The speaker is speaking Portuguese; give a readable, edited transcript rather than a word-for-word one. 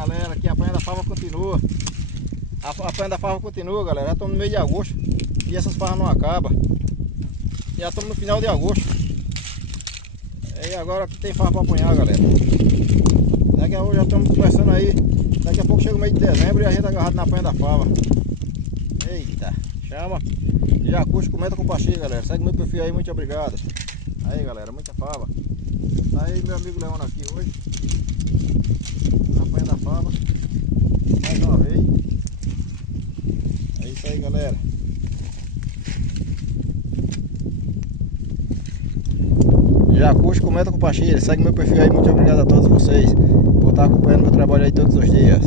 galera, aqui a apanha da fava continua. A apanha da fava continua, galera. Já estamos no meio de agosto e essas favas não acabam. Já estamos no final de agosto. E agora que tem fava para apanhar, galera. Daqui a pouco já estamos começando aí. Daqui a pouco chega o mês de dezembro e a gente agarrado na apanha da fava. Eita, chama. Já curte, comenta, compartilha, galera. Segue meu perfil aí, muito obrigado. Aí, galera, muita fava. Tá aí meu amigo Leona aqui hoje. Na apanha da fava. Mais uma vez. É isso aí, galera. Já curte, comenta, compartilha. Segue meu perfil aí, muito obrigado a todos vocês por estar acompanhando meu trabalho aí todos os dias.